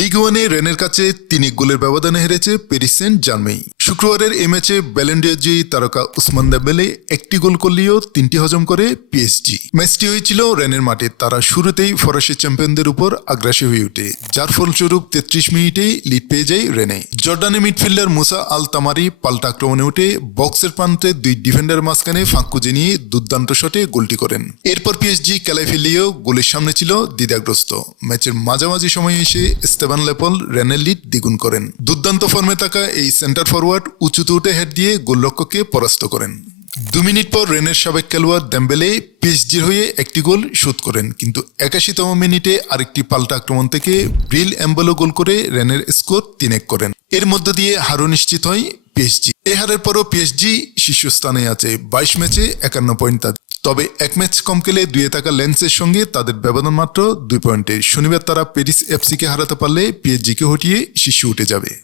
League ওয়ানে রেনের কাছে 3 গোলের ব্যবধানে হেরেছে প্যারিস সেন্ট জার্মেই। শুক্রবারের এই ম্যাচে ব্যালেন্ডিয়ারজি তারকা উসমান দেম্বেলে 1টি গোল করলেও 3টি হজম করে পিএসজি। ম্যাচটি হয়েছিল রেনের মাঠে। তারা শুরুতেই ফরাসি চ্যাম্পিয়নদের উপর আগ্রাসী হয়ে ওঠে, যার ফলস্বরূপ 33 মিনিটেই লিড পেয়ে যায় রেনে। জর্ডানে মিডফিল্ডার মুসা আল তামারি পাল্টা আক্রমণে উঠে বক্সের প্রান্তে 2 ডিফেন্ডারের মাঝখানে ফাঁক খুঁজে নিয়ে দুর্দান্ত শটে গোলটি করেন। এরপর পিএসজি খেলায় ফিরলেও গোলের সামনে ছিল দ্বিধাগ্রস্ত। ম্যাচের মাঝামাঝি সময়ে এসে স্টেফান লেপল রেনের লিড দ্বিগুণ করেন। দুর্দান্ত ফর্মে থাকা এই সেন্টার ফরওয়ার্ড উঁচুতে উঠে হেড দিয়ে গোলরক্ষককে পরাস্ত করেন। 2 মিনিট পর রেনের সাবেক খেলোয়াড় দেম্বেলে পিএসজির হয়ে 1টি গোল শোধ করেন, কিন্তু 81তম মিনিটে আরেকটি পাল্টা আক্রমণ থেকে ব্রিল এম্বলো গোল করে রেনের স্কোর 3-1 করেন। এর মধ্য দিয়ে হারও নিশ্চিত হয় পিএসজি। এই হারের পরও পিএসজি শীর্ষস্থানে আছে, 22 ম্যাচে 51 পয়েন্ট তাদের। তবে 1 ম্যাচ কম খেলে 2-এ থাকা লেন্সের সঙ্গে তাদের ব্যবধান মাত্র 2 পয়েন্টে। শনিবার তারা প্যারিস এফসিকে হারাতে পারলে পিএসজিকে হটিয়ে শীর্ষে উঠে যাবে।